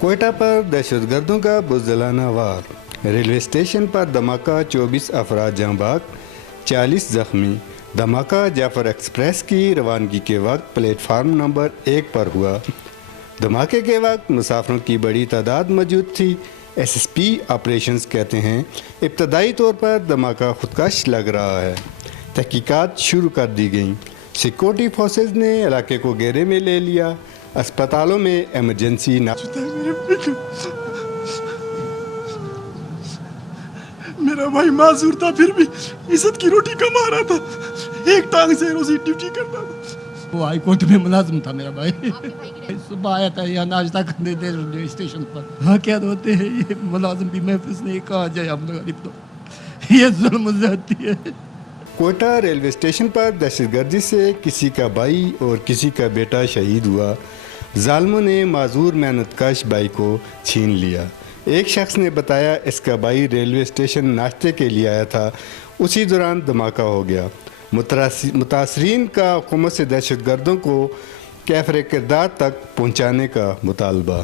کوئٹہ پر دہشت گردوں کا بزدلانہ وار، ریلوے اسٹیشن پر دھماکہ، 24 افراد جاں بحق، 40 زخمی۔ دھماکہ جعفر ایکسپریس کی روانگی کے وقت پلیٹ فارم نمبر 1 پر ہوا۔ دھماکے کے وقت مسافروں کی بڑی تعداد موجود تھی۔ ایس ایس پی آپریشنز کہتے ہیں ابتدائی طور پر دھماکہ خودکش لگ رہا ہے۔ تحقیقات شروع کر دی گئیں۔ سیکورٹی فورسز نے علاقے کو گھیرے میں لے لیا۔ اسپتالوں میں ایمرجنسی میرا بھائی معذور تھا، پھر بھی عزت کی روٹی کما رہا تھا، ایک ٹانگ سے روزی ڈیوٹی کرتا تھا۔ وہ ہائی کورٹ میں ملازم تھا میرا بھائی۔ صبح آیا تھا یہاں ناشتہ کرنے ریلوے اسٹیشن پر۔ ہاں کیا ہوتے ہیں یہ ملازم بھی محفوظ نہیں، کہا جائے ہم غریب تو یہ ظلم و زیادتی ہے۔ کوئٹہ ریلوے اسٹیشن پر دہشت گردی سے کسی کا بھائی اور کسی کا بیٹا شہید ہوا۔ ظالموں نے معذور محنت کش بھائی کو چھین لیا۔ ایک شخص نے بتایا اس کا بھائی ریلوے اسٹیشن ناشتے کے لیے آیا تھا، اسی دوران دھماکہ ہو گیا۔ متاثرین کا حکومت سے دہشت گردوں کو کیفر کردار تک پہنچانے کا مطالبہ۔